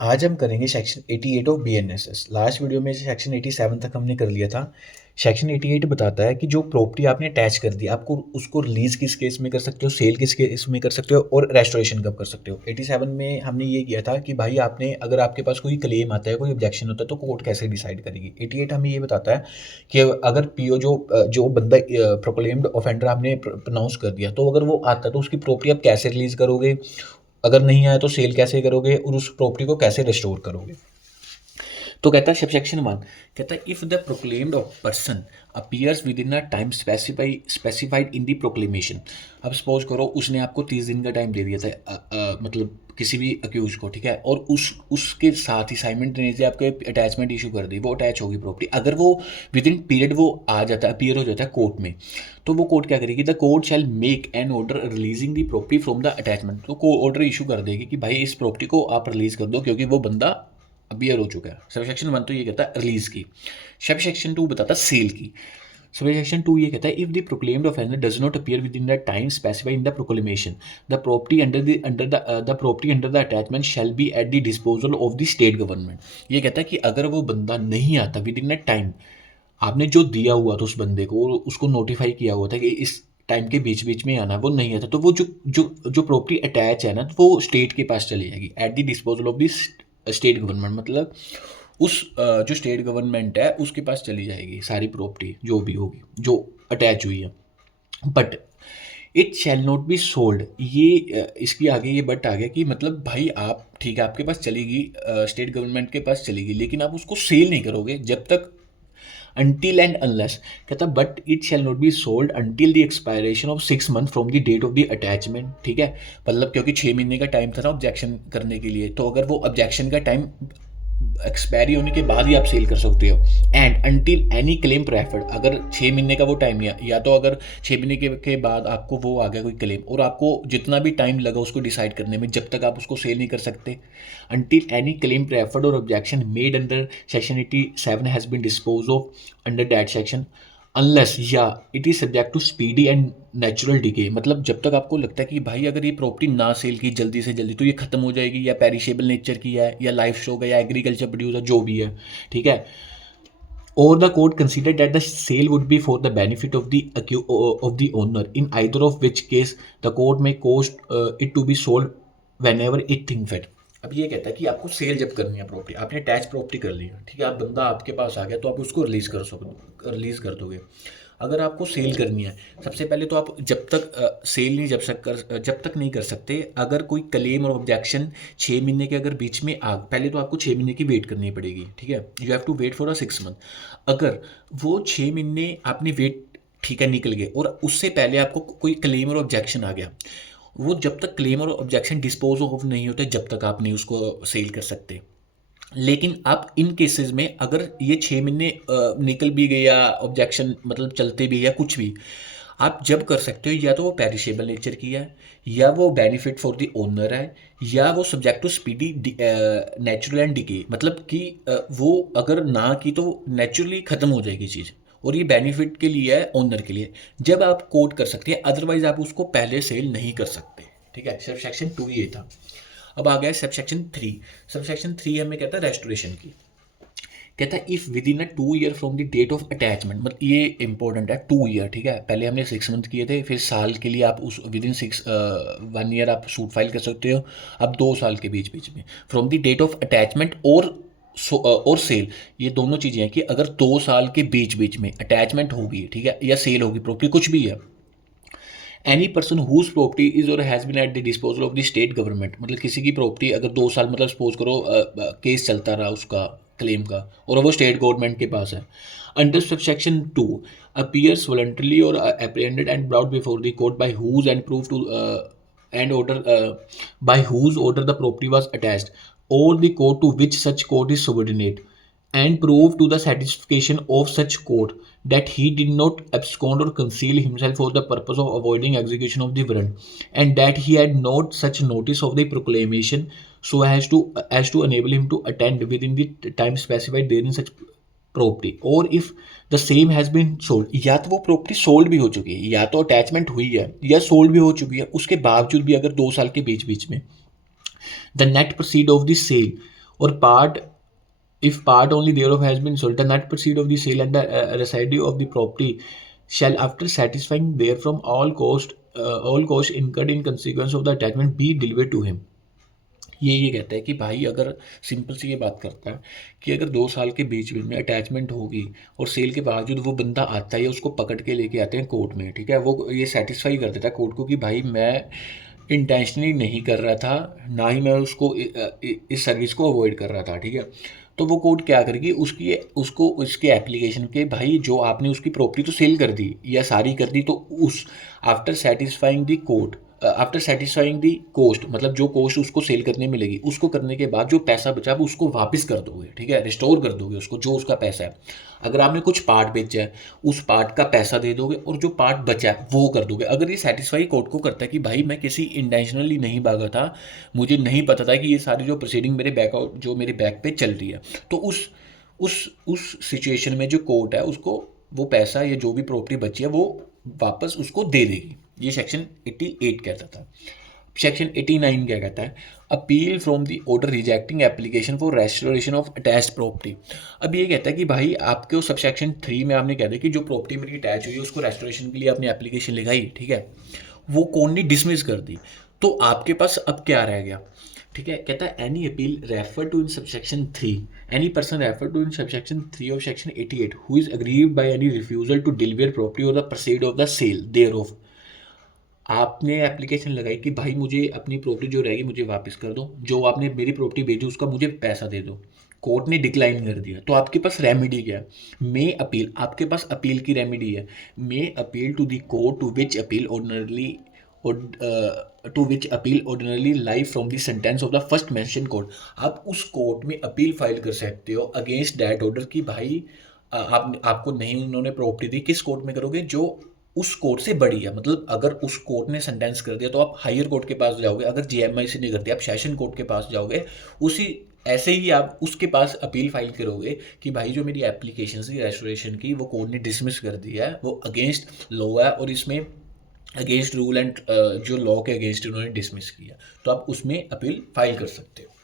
आज हम करेंगे section 88 of BNSS. Last video में सेक्शन 87 तक हमने कर लिया था। सेक्शन 88 बताता है कि जो प्रॉपर्टी आपने अटैच कर दी, आपको उसको रिलीज किस केस में कर सकते हो, सेल किस केस में कर सकते हो और रेस्टोरेशन कब कर सकते हो। 87 में हमने ये किया था कि भाई आपने, अगर आपके पास कोई क्लेम आता है, कोई ऑब्जेक्शन होता है, तो कोर्ट कैसे डिसाइड करेगी। 88 हमें ये बताता है कि अगर पीओ जो बंदा प्रोक्लेम्ड ऑफेंडर आपने प्रोनाउंस कर दिया, तो अगर वो आता है तो उसकी प्रॉपर्टी आप कैसे रिलीज करोगे, अगर नहीं आया तो सेल कैसे करोगे और उस प्रॉपर्टी को कैसे रिस्टोर करोगे। तो कहता है सबसेक्शन 1, कहता है if the proclaimed person appears with in a time specified in the proclamation. अब सपोज करो उसने आपको 30 दिन का टाइम दे दिया था, मतलब किसी भी अक्यूज को, ठीक है, और उसके साथ ही साइमल्टेनियसली आपको अटैचमेंट इशू कर दी, वो अटैच होगी प्रॉपर्टी। अगर वो विद इन पीरियड वो आ जाता है, अपीयर हो जाता है कोर्ट में, तो वो कोर्ट क्या करेगी, the court shell make an order releasing the property from the attachment. तो कोर्ट ऑर्डर इशू कर देगी कि भाई इस प्रॉपर्टी को आप रिलीज कर दो क्योंकि वो बंदा अबियर हो चुका है। सब सेक्शन 1 तो ये कहता है रिलीज की। सब सेक्शन 2 बताता है सेल की। सब सेक्शन 2 ये कहता है if the proclaimed offender does not appear with in the time specified in the proclamation, the property under the attachment shall be eight the disposal of the state government. ये कहता है कि अगर वो बंदा नहीं आता विद इन अ टाइम, आपने जो दिया हुआ था उस बंदे को और उसको नोटिफाई किया हुआ था कि इस टाइम के बीच बीच में आना है, वो नहीं आता, तो वो जो जो जो प्रॉपर्टी अटैच है ना, तो वो स्टेट के पास चली जाएगी eight the disposal of the state government. मतलब उस जो स्टेट गवर्नमेंट है उसके पास चली जाएगी सारी प्रॉपर्टी जो भी होगी जो अटैच हुई है। But it shall not be sold. ये इसकी आगे ये बट आ गया कि मतलब भाई आप, ठीक है, आपके पास चलेगी, स्टेट गवर्नमेंट के पास चलेगी, लेकिन आप उसको सेल नहीं करोगे जब तक, until and unless, कहता but it shall not be sold until the expiration of 6 months from the date of the attachment। ठीक है, मतलब क्योंकि 6 महीने का टाइम था ना ऑब्जेक्शन करने के लिए, तो अगर वो ऑब्जेक्शन का टाइम एक्सपायरी होने के बाद ही आप सेल कर सकते हो। And until any claim preferred, अगर 6 महीने का वो टाइम या तो अगर 6 महीने के बाद आपको वो आ गया कोई क्लेम और आपको जितना भी टाइम लगा उसको डिसाइड करने में, जब तक आप उसको सेल नहीं कर सकते। Until any claim preferred or objection made under section 87 has been disposed of under that section unless या it is subject to speedy and natural decay. मतलब जब तक आपको लगता है कि भाई अगर ये प्रॉपर्टी ना सेल की जल्दी से जल्दी तो ये खत्म हो जाएगी, या पेरिशेबल नेचर की है, या लाइफ स्टॉक है, या एग्रीकल्चर प्रोड्यूस है, जो भी है, ठीक है। Or the court considered that the sale would be for the benefit of the owner, in either of which case the court may cause it to be sold whenever it think fit। अब ये कहता है कि आपको cell जब करनी है property, आपने अटैच प्रॉपर्टी कर ली है, ठीक है, आप बंदा आपके पास आ गया तो आप उसको रिलीज कर दोगे। अगर आपको सेल करनी है, सबसे पहले तो आप जब तक सेल नहीं जब तक नहीं कर सकते, अगर कोई क्लेम और ऑब्जेक्शन 6 महीने के अगर बीच में आ, पहले तो आपको 6 महीने की वेट करनी पड़ेगी, ठीक है, you have to wait for a 6 month. अगर वो 6 महीने आपने वेट, ठीक है, निकल गए और उससे पहले आपको कोई क्लेम और ऑब्जेक्शन आ गया, वो जब तक क्लेम और ऑब्जेक्शन डिस्पोज ऑफ नहीं होते जब तक आप नहीं उसको सेल कर सकते। लेकिन आप इन केसेस में अगर ये 6 महीने निकल भी गए या ऑब्जेक्शन मतलब चलते भी या कुछ भी, आप जब कर सकते हो, या तो वो पेरिशेबल नेचर की है, या वो बेनिफिट फॉर द ओनर है, या वो subject to speedy natural and decay. मतलब कि वो अगर ना की तो नेचुरली ख़त्म हो जाएगी चीज़, और ये बेनिफिट के लिए है ओनर के लिए, जब आप कोट कर सकते हैं, अदरवाइज आप उसको पहले सेल नहीं कर सकते। ठीक है, सिर्फ सेक्शन 2 ये था। अब आ गया सबसेक्शन 3। सबसेक्शन 3 हमें कहता है रेस्टोरेशन की। कहता है if within a 2 year from the date of attachment, मतलब ये इंपॉर्टेंट है, 2 ईयर, ठीक है, पहले हमने 6 मंथ किए थे, फिर साल के लिए आप उस विद इन 1 ईयर आप सूट फाइल कर सकते हो। अब 2 साल के बीच बीच में from the date of attachment और सेल, ये दोनों चीज़ें हैं कि अगर 2 साल के बीच बीच में अटैचमेंट होगी, ठीक है, या सेल होगी प्रॉपर्टी, कुछ भी है, any person whose property is or has been at the disposal of the state government, मतलब किसी की प्रॉपर्टी अगर 2 साल, मतलब सपोज करो केस चलता रहा उसका क्लेम का और वो स्टेट गवर्नमेंट के पास है, अंडर सबसेक्शन 2 अपीयर्स वॉलंटरली और apprehended and brought before the court by whose and proof to and order by whose order the property was attached, or the court to which such court is subordinate, and prove to the satisfaction of such court that he did not abscond or conceal himself for the purpose of avoiding execution of the warrant, and that he had not such notice of the proclamation so as to enable him to attend within the time specified therein such property, और if the same has been sold, या तो वो property sold भी हो चुकी है, या तो अटैचमेंट हुई है, या सोल्ड भी हो चुकी है, उसके बावजूद भी अगर 2 साल के बीच बीच में the net proceed of the sale और part if part only thereof has been sold, the net proceed of the sale and the residue of the property shall, after satisfying therefrom all cost incurred in consequence of the attachment, be delivered to him. ये कहता है कि भाई अगर simple सी ये बात करता है कि अगर 2 साल के बीच में अटैचमेंट होगी और सेल के बावजूद वो बंदा आता है या उसको पकड़ के लेके आते हैं कोर्ट में, ठीक है, वो ये सेटिस्फाई कर देता है कोर्ट को कि भाई मैं इंटेंशनली नहीं कर रहा था, ना ही मैं उसको इस सर्विस को अवॉइड कर रहा था, ठीक है, तो वो कोर्ट क्या करेगी, उसको उसके एप्लीकेशन के भाई जो आपने उसकी प्रॉपर्टी तो सेल कर दी या सारी कर दी, तो उस after satisfying the court after satisfying the cost, मतलब जो कोस्ट उसको सेल करने में लगी, उसको करने के बाद जो पैसा बचा वो उसको वापस कर दोगे, ठीक है, रिस्टोर कर दोगे उसको, जो उसका पैसा है। अगर आपने कुछ पार्ट बेचा है उस पार्ट का पैसा दे दोगे और जो पार्ट बचा है वो कर दोगे। अगर ये सेटिस्फाई कोर्ट को करता है कि भाई मैं किसी इंटेंशनली नहीं भागा था, मुझे नहीं पता था कि ये सारी जो प्रोसीडिंग मेरे बैक पे चल रही है, तो उस सिचुएशन में जो कोर्ट है उसको वो पैसा या जो भी प्रॉपर्टी बची है वो वापस उसको दे देगी। ये सेक्शन 88 कहता था। सेक्शन 89 क्या कहता है, appeal from the order rejecting application for restoration of attached property. अब ये कहता है कि भाई आपके सब सेक्शन 3 में आपने कह दिया कि जो प्रॉपर्टी मेरी अटैच हुई है उसको रेस्टोरेशन के लिए आपने एप्लीकेशन लिखाई, ठीक है, वो कोर्ट ने डिसमिस कर दी, तो आपके पास अब क्या रह गया, ठीक है, कहता है any appeal refer to in subsection 3, any person refer to in subsection 3 of section 88 who is aggrieved by any refusal to deliver property or the proceed of the sale thereof. आपने application लगाई कि भाई मुझे अपनी property जो रहेगी मुझे वापस कर दो, जो आपने मेरी प्रॉपर्टी भेजी उसका मुझे पैसा दे दो, कोर्ट ने डिक्लाइन कर दिया, तो आपके पास रेमेडी क्या है, मे अपील, आपके पास अपील की रेमेडी है, may appeal to the court to which appeal ordinarily live from the sentence of the first mention court. आप उस कोर्ट में अपील फाइल कर सकते हो अगेंस्ट दैट ऑर्डर कि भाई आपको नहीं उन्होंने प्रॉपर्टी दी, किस कोर्ट में करोगे, जो उस कोर्ट से बड़ी है, मतलब अगर उस कोर्ट ने सेंटेंस कर दिया तो आप हायर कोर्ट के पास जाओगे, अगर जीएमआईसी ने कर दिया आप सेशन कोर्ट के पास जाओगे, उसी ऐसे ही आप उसके पास अपील फाइल करोगे कि भाई जो मेरी एप्लीकेशन थी रेस्टोरेशन की वो कोर्ट ने डिसमिस कर दिया है, वो अगेंस्ट लॉ है और इसमें अगेंस्ट रूल एंड जो लॉ के अगेंस्ट उन्होंने डिसमिस किया, तो आप उसमें अपील फाइल कर सकते हो।